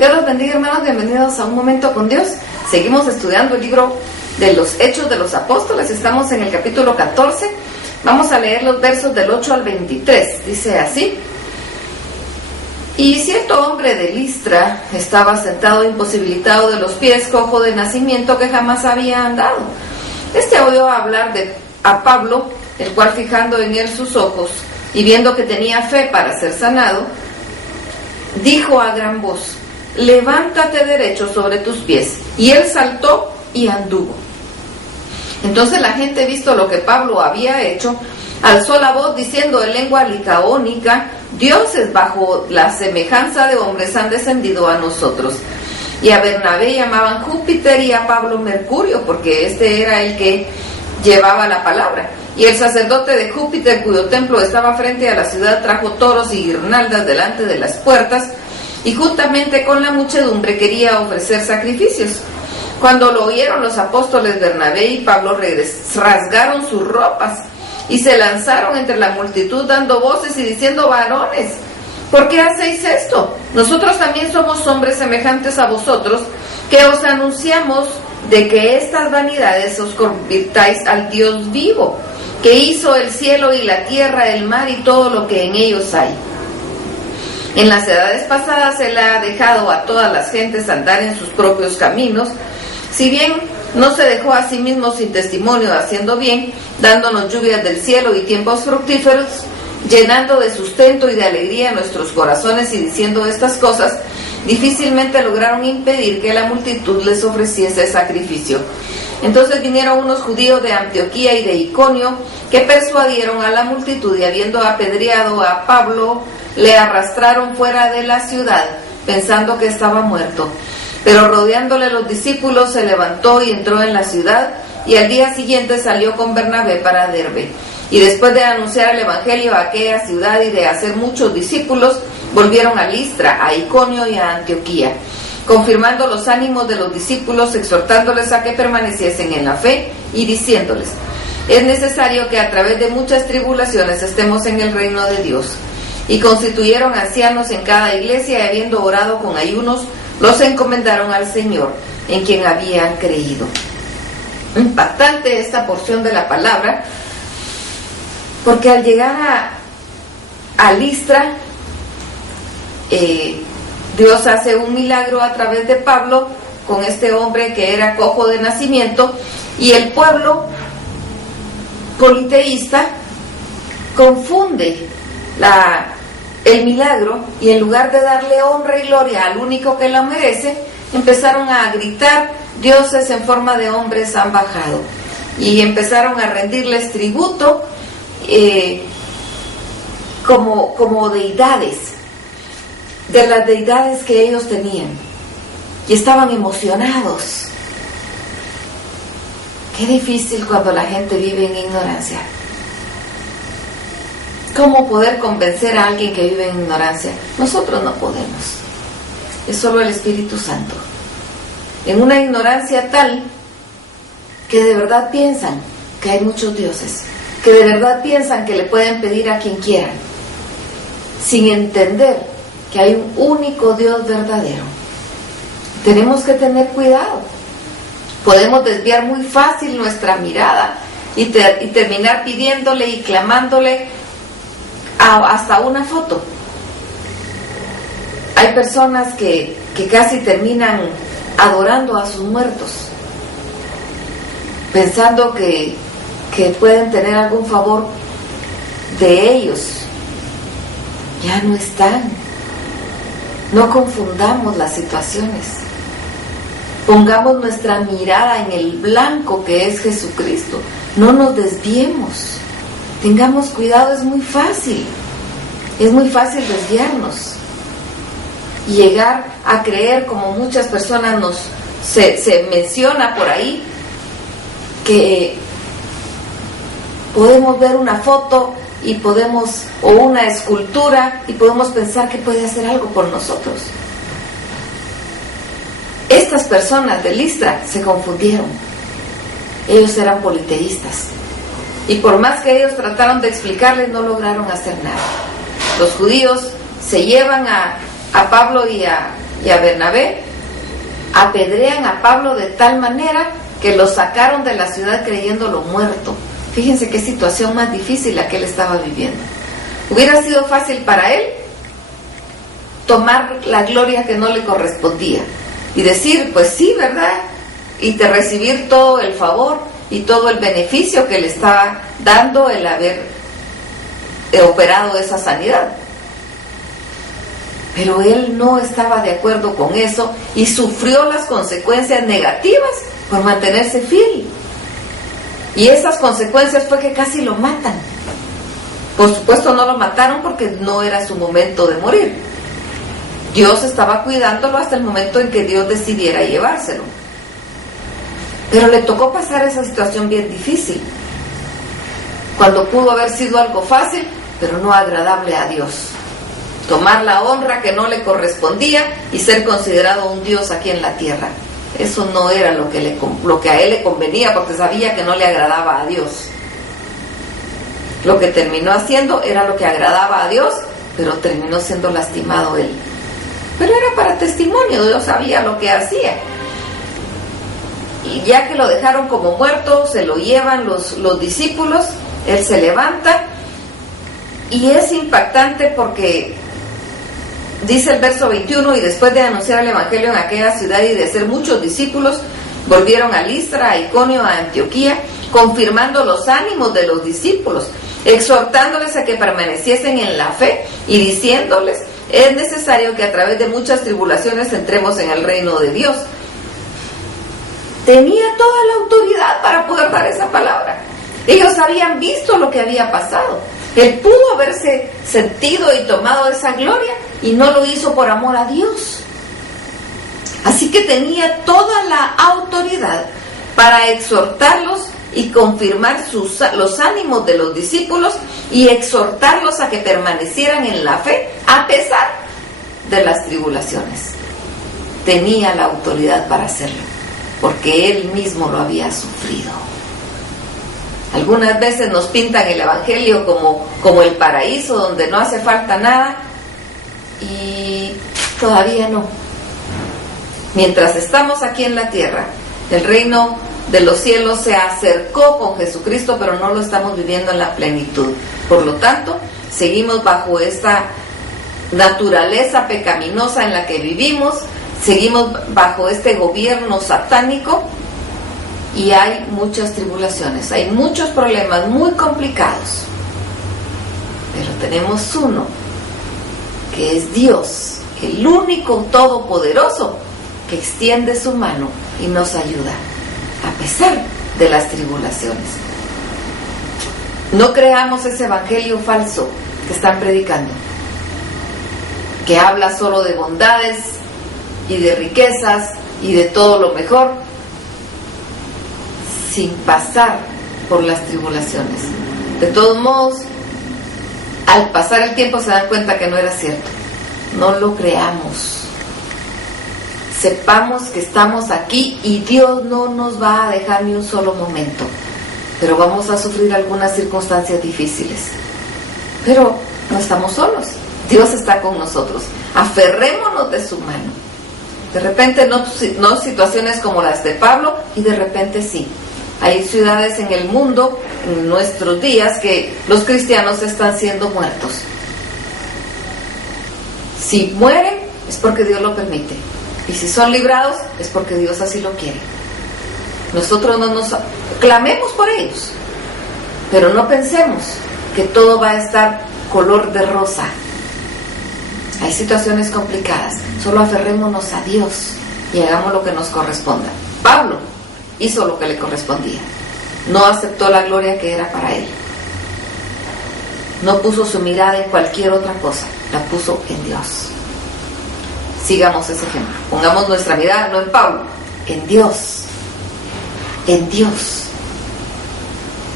Dios los bendiga, hermanos, bienvenidos a Un Momento con Dios. Seguimos estudiando el libro de los Hechos de los Apóstoles, estamos en el capítulo 14, vamos a leer los versos del 8 al 23, dice así: Y cierto hombre de Listra estaba sentado imposibilitado de los pies, cojo de nacimiento, que jamás había andado. Este oyó hablar a Pablo, el cual, fijando en él sus ojos y viendo que tenía fe para ser sanado, dijo a gran voz: levántate derecho sobre tus pies. Y él saltó y anduvo. Entonces la gente, visto lo que Pablo había hecho, alzó la voz diciendo en lengua licaónica: dioses bajo la semejanza de hombres han descendido a nosotros. Y a Bernabé llamaban Júpiter y a Pablo Mercurio, porque este era el que llevaba la palabra. Y el sacerdote de Júpiter, cuyo templo estaba frente a la ciudad, trajo toros y guirnaldas delante de las puertas, y juntamente con la muchedumbre quería ofrecer sacrificios. Cuando lo oyeron los apóstoles Bernabé y Pablo, rasgaron sus ropas y se lanzaron entre la multitud dando voces y diciendo: varones, ¿por qué hacéis esto? Nosotros también somos hombres semejantes a vosotros, que os anunciamos de que estas vanidades os convirtáis al Dios vivo, que hizo el cielo y la tierra, el mar y todo lo que en ellos hay. En las edades pasadas Él ha dejado a todas las gentes andar en sus propios caminos, si bien no se dejó a sí mismo sin testimonio, haciendo bien, dándonos lluvias del cielo y tiempos fructíferos, llenando de sustento y de alegría nuestros corazones. Y diciendo estas cosas, difícilmente lograron impedir que la multitud les ofreciese sacrificio. Entonces vinieron unos judíos de Antioquía y de Iconio, que persuadieron a la multitud, y habiendo apedreado a Pablo, le arrastraron fuera de la ciudad, pensando que estaba muerto. Pero rodeándole los discípulos, se levantó y entró en la ciudad, y al día siguiente salió con Bernabé para Derbe. Y después de anunciar el evangelio a aquella ciudad y de hacer muchos discípulos, volvieron a Listra, a Iconio y a Antioquía, confirmando los ánimos de los discípulos, exhortándoles a que permaneciesen en la fe y diciéndoles: es necesario que a través de muchas tribulaciones estemos en el reino de Dios. Y constituyeron ancianos en cada iglesia, y habiendo orado con ayunos, los encomendaron al Señor, en quien habían creído. Impactante esta porción de la palabra, porque al llegar a Listra, Dios hace un milagro a través de Pablo con este hombre que era cojo de nacimiento, y el pueblo politeísta confunde el milagro, y en lugar de darle honra y gloria al único que lo merece, empezaron a gritar: dioses en forma de hombres han bajado, y empezaron a rendirles tributo como deidades, de las deidades que ellos tenían, y estaban emocionados. Qué difícil cuando la gente vive en ignorancia. ¿Cómo poder convencer a alguien que vive en ignorancia? Nosotros no podemos, es solo el Espíritu Santo. En una ignorancia tal que de verdad piensan que hay muchos dioses, que de verdad piensan que le pueden pedir a quien quieran, sin entender que hay un único Dios verdadero. Tenemos que tener cuidado. Podemos desviar muy fácil nuestra mirada y terminar pidiéndole y clamándole hasta una foto. Hay personas que casi terminan adorando a sus muertos, pensando que pueden tener algún favor de ellos. Ya no están. No confundamos las situaciones. Pongamos nuestra mirada en el blanco que es Jesucristo. No nos desviemos. Tengamos cuidado, es muy fácil desviarnos y llegar a creer, como muchas personas se menciona por ahí, que podemos ver una foto o una escultura y podemos pensar que puede hacer algo por nosotros. Estas personas de Listra se confundieron. Ellos eran politeístas, y por más que ellos trataron de explicarles, no lograron hacer nada. Los judíos se llevan a Pablo y y a Bernabé, apedrean a Pablo de tal manera que lo sacaron de la ciudad creyéndolo muerto. Fíjense qué situación más difícil la que él estaba viviendo. Hubiera sido fácil para él tomar la gloria que no le correspondía y decir, pues sí, ¿verdad? Y de recibir todo el favor y todo el beneficio que le estaba dando el haber operado esa sanidad. Pero él no estaba de acuerdo con eso y sufrió las consecuencias negativas por mantenerse fiel. Y esas consecuencias fue que casi lo matan. Por supuesto no lo mataron porque no era su momento de morir. Dios estaba cuidándolo hasta el momento en que Dios decidiera llevárselo. Pero le tocó pasar esa situación bien difícil, cuando pudo haber sido algo fácil, pero no agradable a Dios. Tomar la honra que no le correspondía y ser considerado un Dios aquí en la tierra. Eso no era lo que a él le convenía, porque sabía que no le agradaba a Dios. Lo que terminó haciendo era lo que agradaba a Dios, pero terminó siendo lastimado él. Pero era para testimonio, Dios sabía lo que hacía. Y ya que lo dejaron como muerto, se lo llevan los discípulos, él se levanta, y es impactante porque dice el verso 21, y después de anunciar el evangelio en aquella ciudad y de hacer muchos discípulos, volvieron a Listra, a Iconio, a Antioquía, confirmando los ánimos de los discípulos, exhortándoles a que permaneciesen en la fe y diciéndoles, es necesario que a través de muchas tribulaciones entremos en el reino de Dios. Tenía toda la autoridad para poder dar esa palabra. Ellos habían visto lo que había pasado. Él pudo haberse sentido y tomado esa gloria y no lo hizo por amor a Dios. Así que tenía toda la autoridad para exhortarlos y confirmar los ánimos de los discípulos y exhortarlos a que permanecieran en la fe a pesar de las tribulaciones. Tenía la autoridad para hacerlo, porque él mismo lo había sufrido. Algunas veces nos pintan el evangelio como el paraíso donde no hace falta nada, y todavía no. Mientras estamos aquí en la tierra, el reino de los cielos se acercó con Jesucristo, pero no lo estamos viviendo en la plenitud. Por lo tanto, seguimos bajo esta naturaleza pecaminosa en la que vivimos, seguimos bajo este gobierno satánico, y hay muchas tribulaciones, hay muchos problemas muy complicados, pero tenemos uno que es Dios, el único todopoderoso, que extiende su mano y nos ayuda a pesar de las tribulaciones. No creamos ese evangelio falso que están predicando, que habla solo de bondades y de riquezas y de todo lo mejor, sin pasar por las tribulaciones. De todos modos, al pasar el tiempo se dan cuenta que no era cierto. No lo creamos. Sepamos que estamos aquí y Dios no nos va a dejar ni un solo momento, pero vamos a sufrir algunas circunstancias difíciles. Pero no estamos solos. Dios está con nosotros. Aferrémonos de su mano. De repente no situaciones como las de Pablo, y de repente sí. Hay ciudades en el mundo, en nuestros días, que los cristianos están siendo muertos. Si mueren, es porque Dios lo permite. Y si son librados, es porque Dios así lo quiere. Nosotros no nos clamemos por ellos, pero no pensemos que todo va a estar color de rosa. Hay situaciones complicadas. Solo aferrémonos a Dios y hagamos lo que nos corresponda. Pablo hizo lo que le correspondía. No aceptó la gloria que era para él. No puso su mirada en cualquier otra cosa, la puso en Dios. Sigamos ese ejemplo. Pongamos nuestra mirada no en Pablo, en Dios. En Dios.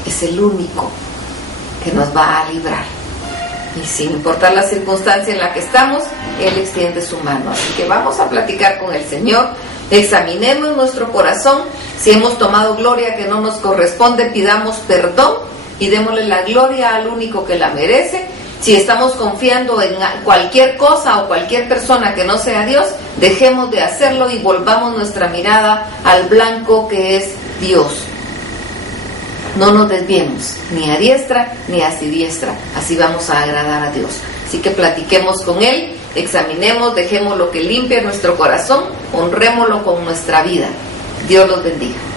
Es el único que nos va a librar. Y sin importar la circunstancia en la que estamos, Él extiende su mano. Así que vamos a platicar con el Señor. Examinemos nuestro corazón. Si hemos tomado gloria que no nos corresponde, pidamos perdón y démosle la gloria al único que la merece. Si estamos confiando en cualquier cosa o cualquier persona que no sea Dios, dejemos de hacerlo y volvamos nuestra mirada al blanco que es Dios. No nos desviemos, ni a diestra ni a siniestra, así vamos a agradar a Dios. Así que platiquemos con Él, examinemos, dejemos lo que limpie nuestro corazón, honrémoslo con nuestra vida. Dios los bendiga.